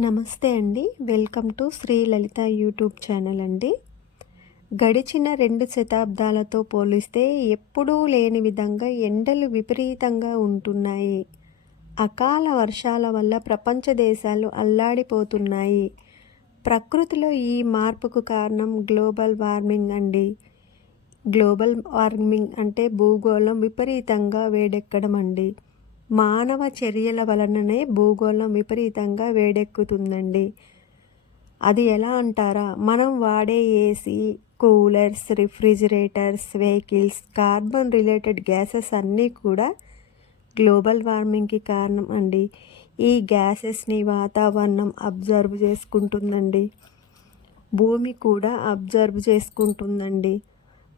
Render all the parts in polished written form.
నమస్తే అండి. Welcome to Shri Lalitha YouTube channel అండి. గడిచిన 2 శతాబ్దాలతో పోలిస్తే ఎప్పుడూ లేని విధంగా ఎండలు విపరీతంగా ఉంటున్నాయి. అకాల వర్షాల వల్ల ప్రపంచ దేశాలు అల్లాడిపోతున్నాయి. ప్రకృతిలో ఈ మార్పుకు కారణం గ్లోబల్ వార్మింగ్ అండి. గ్లోబల్ వార్మింగ్ అంటే భూగోళం విపరీతంగా వేడెక్కడం అండి. మానవ చర్యల వలననే భూగోళం విపరీతంగా వేడెక్కుతుందండి. అది ఎలా అంటారా? మనం వాడే AC, coolers, refrigerators, vehicles, carbon related gases అన్నీ కూడా గ్లోబల్ వార్మింగ్కి కారణం అండి. ఈ గ్యాసెస్ని వాతావరణం అబ్జర్వ్ చేసుకుంటుందండి. భూమి కూడా అబ్జర్వ్ చేసుకుంటుందండి.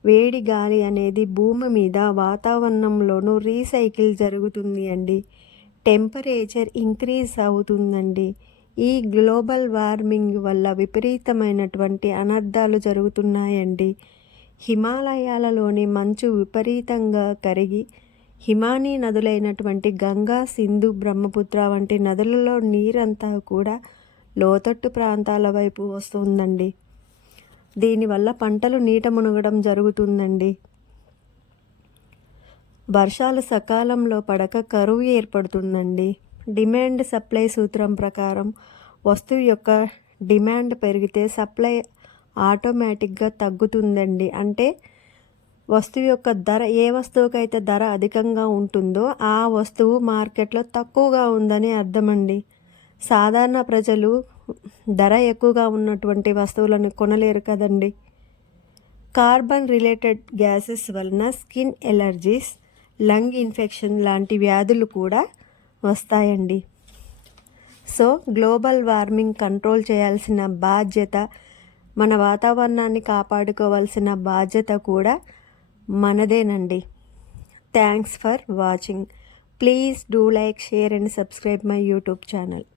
వేడి గాలి అనేది భూమి మీద వాతావరణంలోనూ రీసైకిల్ జరుగుతుంది అండి. టెంపరేచర్ ఇంక్రీజ్ అవుతుందండి. ఈ గ్లోబల్ వార్మింగ్ వల్ల విపరీతమైనటువంటి అనర్థాలు జరుగుతున్నాయండి. హిమాలయాలలోని మంచు విపరీతంగా కరిగి హిమానీ నదులైనటువంటి గంగా, సింధు, బ్రహ్మపుత్ర వంటి నదులలో నీరంతా కూడా లోతట్టు ప్రాంతాల వైపు వస్తుందండి. దీనివల్ల పంటలు నీట మునగడం జరుగుతుందండి. వర్షాలు సకాలంలో పడక కరువు ఏర్పడుతుందండి. డిమాండ్ సప్లై సూత్రం ప్రకారం వస్తువు యొక్క డిమాండ్ పెరిగితే సప్లై ఆటోమేటిక్గా తగ్గుతుందండి. అంటే వస్తువు యొక్క ధర, ఏ వస్తువుకైతే ధర అధికంగా ఉంటుందో ఆ వస్తువు మార్కెట్లో తక్కువగా ఉందని అర్థమండి. సాధారణ ప్రజలు ధర ఎక్కువగా ఉన్నటువంటి వస్తువులను కొనలేరు కదండి. కార్బన్ రిలేటెడ్ గ్యాసెస్ వలన స్కిన్ ఎలర్జీస్, లంగ్ ఇన్ఫెక్షన్ లాంటి వ్యాధులు కూడా వస్తాయండి. సో గ్లోబల్ వార్మింగ్ కంట్రోల్ చేయాల్సిన బాధ్యత, మన వాతావరణాన్ని కాపాడుకోవాల్సిన బాధ్యత కూడా మనదేనండి. Thanks for watching. Please do like, share and subscribe my YouTube channel.